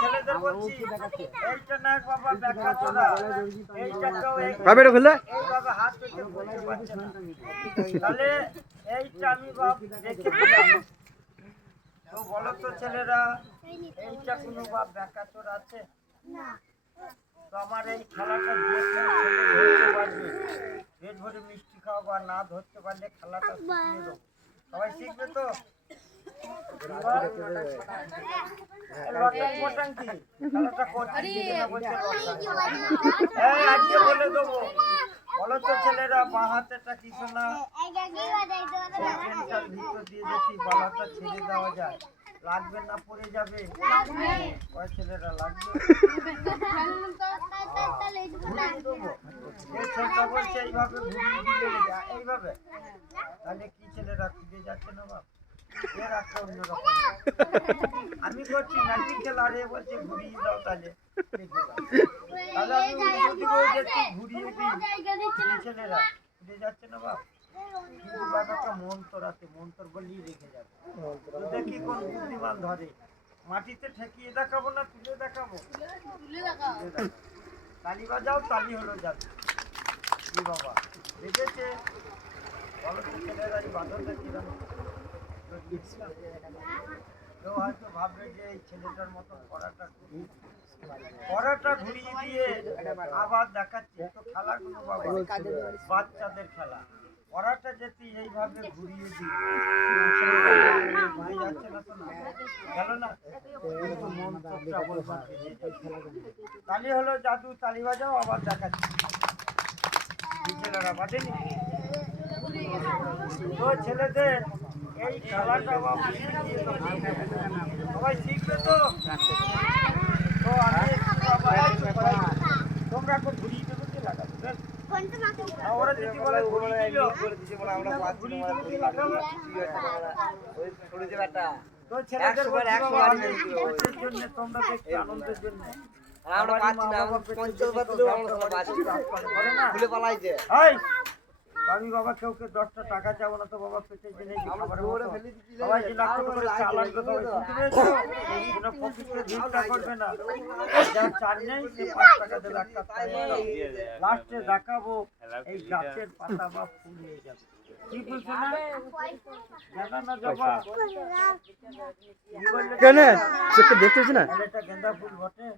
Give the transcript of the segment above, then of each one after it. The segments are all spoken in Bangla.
ছেলেদের বলছি এইটা না বাবা দেখা তোরা এইটা তো কবে খুললে এইভাবে হাত পেতে বলতে পারছে না তাহলে এইটা আমি বাপ দেখে দিলাম তো বলো তো ছেলেরা এইটা কোনো বাপ দেখা তোর আছে না তো আমার এই খেলাটা যে ছেলে ধরতে পারবে পেট ভরে মিষ্টি খাওয়াবো আর না ধরতে পারলে খেলাটা শিখিয়ে দেবো সবাই শিখবে তো আজকে বলে দেবো বলো তো ছেলেরা বাঁ হাতেটা কিছু না ভিতর দিয়ে দেখি গলাটা ছেড়ে দেওয়া যায় লাগবে না পড়ে যাবে ছেলেরা লাগবে বলছে এইভাবে ঘুরিয়ে দিলে এইভাবে তাহলে কি ছেলেরা খুঁজে যাচ্ছে না বাপ এর একটা অন্যরকম আমি করছি ম্যাজিক খেলা রে বলছে ঘুরিয়ে দাও তাহলে তাহলে আমি ঘুরিয়ে দিই ছেলেরা খুঁজে যাচ্ছে না বাপ কিন্তু বাপ একটা মন্তর আছে মন্তর বললেই রেখে যাবে দেখি কোন বুদ্ধিমান ধরে মাটিতে ঠেকিয়ে দেখাবো না তুলে দেখাবো তালি বাজাও তালি হলো যাবে কি বাবা দেখেছে বলো তো ছেলেরা এই বাঁধনটা কিরকম কেউ হয়তো ভাববে যে এই ছেলেটার মতো পড়াটা ঘুরিয়ে দিয়ে আবার দেখাচ্ছি তো খেলাগুলো বাবা বাচ্চাদের খেলা পড়াটা যদি এইভাবে ঘুরিয়ে দিই ঘুরে যাচ্ছে না তো না গেল না কিন্তু মন্ত্রটা বলবার তালি হলো জাদু তালি বাজাও আবার দেখাচ্ছি ছেলেরা বাজেনি তো ছেলেদের এই খেলাটা সবাই শিখবে তো আমি তোমরা এখন ঘুরিয়ে দেবো কি লাগাবে ওরা যদি বলে তো ছেলেদের জন্য তোমরা দেখছো আনন্দের জন্য আমি বাবা কেউকে 10টা টাকা চাবো না তো বাবা পেটে জেনে সবাই যে লাখ করে চালান করবে না যার চার নেই সে 5 টাকা দেবে একটা লাস্টে দেখাবো এই গাছের পাতা বা ফুল হয়ে যাবে কি বলছো না জানা না জবা কেন দেখতেছি না এটা গেন্দা ফুল বটে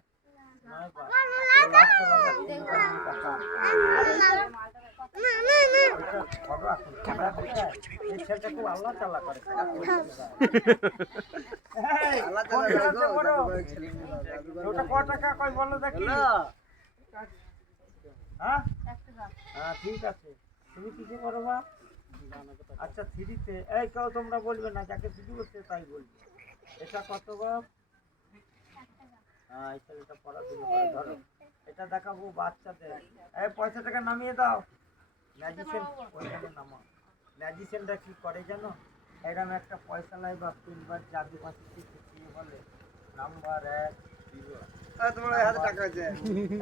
আল্লাহ চালা করে টাকা কয় বলো দেখি হ্যাঁ ঠিক আছে তুমি কিসে করো বা আচ্ছা থ্রিতে এই কেউ তোমরা বলবে না যাকে থ্রি বলছে তাই বলবে এটা কত বাপ এই ছেলেটা পড়াশোনা করে ধরো এটা দেখাবো বাচ্চাদের এই পয়সা টাকা নামিয়ে দাও ম্যাজিশিয়ান পয়সাটা নামাও ম্যাজিশিয়ানটা কি করে জানো এরকম একটা পয়সা লাই বা 3বার জাদু পাখি শিখিয়ে বলে নাম্বার 1 0 তোমার হাতে টাকা আছে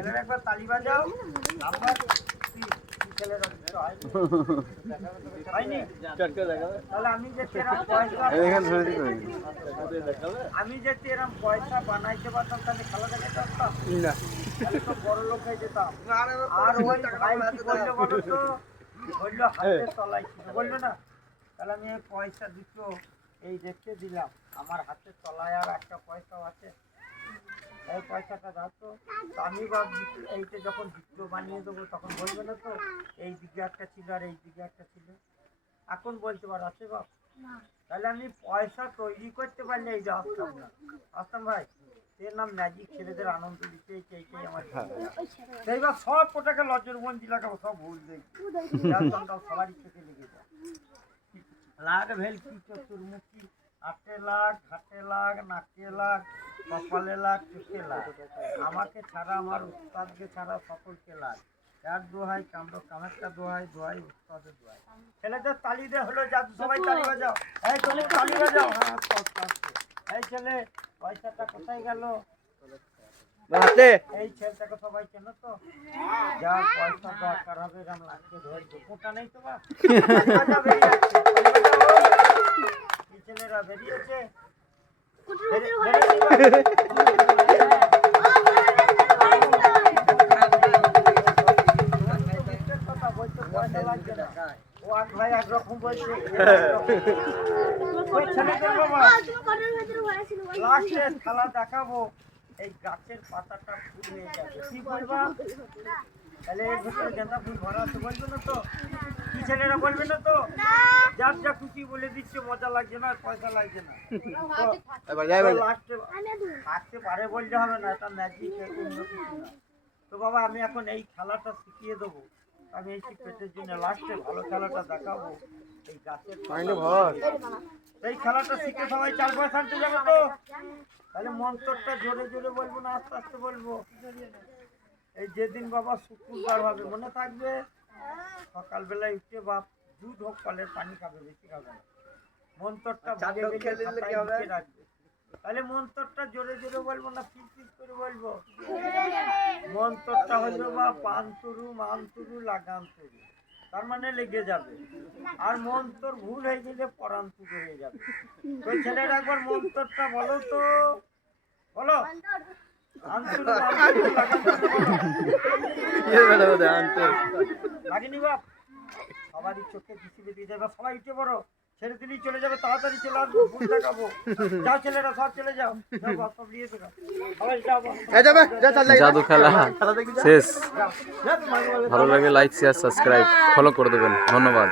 এর একবার তালি বাজাও নাম্বার 3 ছেলেরা হয়নি তাহলে আমি যে এরকম পয়সা বানাইতে পারতাম তাহলে খেলা দেখাতে পারতাম না তো বড় লোক হয়ে যেতাম আর ওই বললো বলো তো বললো হাতের তলায় ছিল বললো না তাহলে আমি এই পয়সা দুটো এই দেখতে দিলাম আমার হাতের তলায় আর একটা পয়সাও আছে এই পয়সাটা দাও তো আমি এইটা যখন দ্বিতীয় বানিয়ে দেবো তখন বলবে না তো এই দিকে একটা ছিল আর এই দিকে একটা ছিল এখন বলতে পারো আছে বাপ তাহলে আমি পয়সা তৈরি করতে পারলে এই যে আসতাম না আসতাম ভাই এর নাম ম্যাজিক ছেলেদের আনন্দ দিতে এইটাই আমার সেইবার সব কোটাকে লজ্জরবন্দি লাগাবো সব ভুল দেখি সবারই চোখে লেগে যায় লাগ ভেলকি চতুর্মুখী হাতে লাগ ঘাটে লাগ নাকে লাগ কপালে লাগ চোখে লাগ আমাকে ছাড়া আমার উস্তাদকে ছাড়া সকলকে লাগ যার দোহাই কামড় কামেরটা দোহাই দোহাই উস্তাদের দোহাই ছেলেদের তালি দিয়ে হলো জাদু সবাই তালি বাজাও এই তুমি তালি বাজাও এই ছেলে পয়সাটা কোথায় গেল এই ছেলেটাকে সবাই চেনো তো যার পয়সা দরকার হবে এরকম লাগছে ধরবো কোটা নেই তো বা ছেলেরা বেরিয়েছে ও এক ভাই একরকম বলছে লাস্টে খেলা দেখাবো এই গাছের পাতাটা ফুল হয়ে যাবে কি বলবা তাহলে এর ভিতরে গেঁদা ফুল ভরা আছে বলবে না তো কি ছেলেরা বলবে না তো যার যা খুশি বলে দিচ্ছে মজা লাগছে না পয়সা লাগছে না লাস্টে থাকতে পারে বলতে হবে না এটা ম্যাজিক অন্য কিছু না তো বাবা আমি এখন এই খেলাটা শিখিয়ে দেবো আমি এই পেটের জন্য লাস্টে ভালো খেলাটা দেখাবো এই গাছের এই খেলাটা শিখে সবাই 4 পয়সা আনতে যাবে তো তাহলে মন্ত্রটা জোরে জোরে বলবো না আস্তে আস্তে বলবো এই যেদিন বাবা শুক্রবার হবে মনে থাকবে সকালবেলায় উঠে বাপ দুধ হোক কলের পানি খাবে বেশি খাবে না মন্ত্রটা রাখবে তাহলে মন্ত্রটা জোরে জোরে বলবো না ফিস ফিস করে বলবো মন্ত্রটা হলো বা পান্তরু মান্তরু লাগান্তরু তার মানে লেগে যাবে আর মন্ত্র ভুল হয়ে গেলে পরান্তরু হয়ে যাবে ওই ছেলের একবার মন্ত্রটা বলো তো বলো আন্তরু মান্তরু লাগান্তরু লাগেনি বাপ সবারই চোখে বৃষ্টি বেরিয়ে যাবে সবাই উঠে পড়ো ছেড়ে দিলেই চলে যাবে তাড়াতাড়ি চলে আসবো ভুল দেখাবো যাও ছেলেরা সব চলে যাও সব নিয়ে এসো সবাই যাও জাদু খেলা শেষ। ভালো লাগে লাইক শেয়ার সাবস্ক্রাইব ফলো করে দেবেন। ধন্যবাদ।